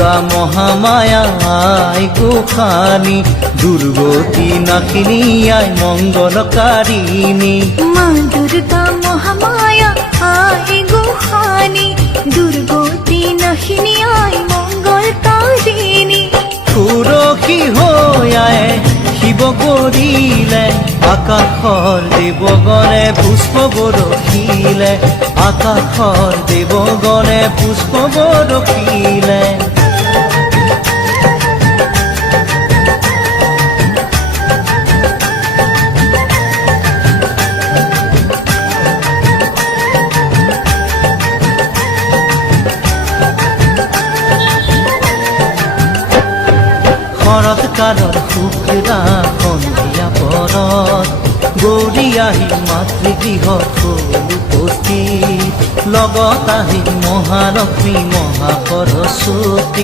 দুৰ্গা মহামায়া আই গোসানী দুৰ্গতি নাশিনী আই মঙ্গলকাৰিণী মা দুৰ্গা মহামায়া আই গোসানী দুৰ্গতি নাশিনী আই মঙ্গলকাৰিণী সুৰক্ষী হৈ আয়ে শিৱ কৰিলে আকাশৰ দেৱগণে পুষ্প বৰষিলে আকাশৰ দেৱগণে পুষ্প বৰষিলে শৰৎকালৰ শুক্লা সন্ধিয়া পৰত গৌৰী আহি মাতৃগৃহত হ'ল উপস্থিত লগত আহি মহালক্ষ্মী মহাসৰস্বতী